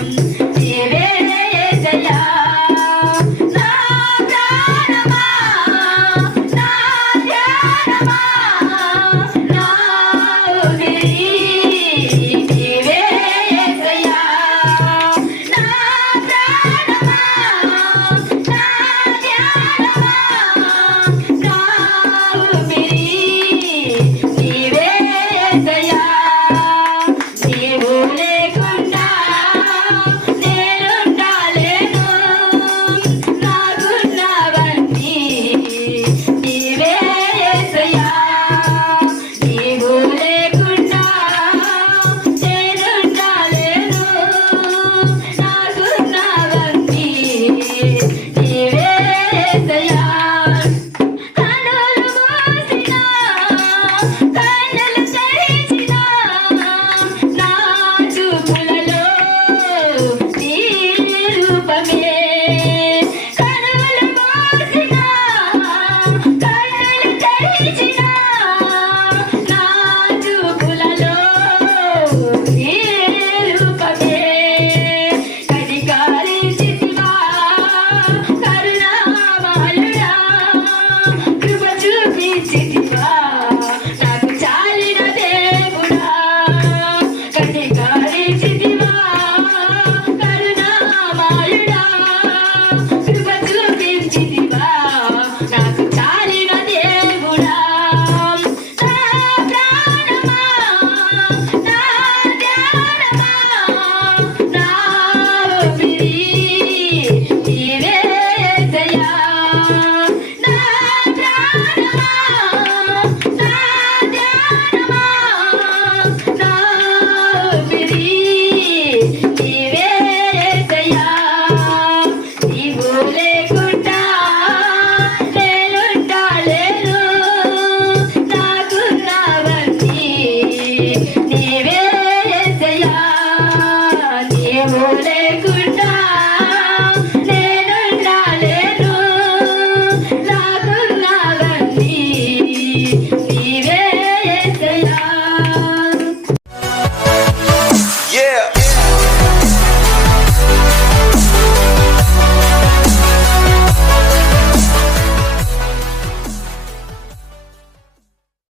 నా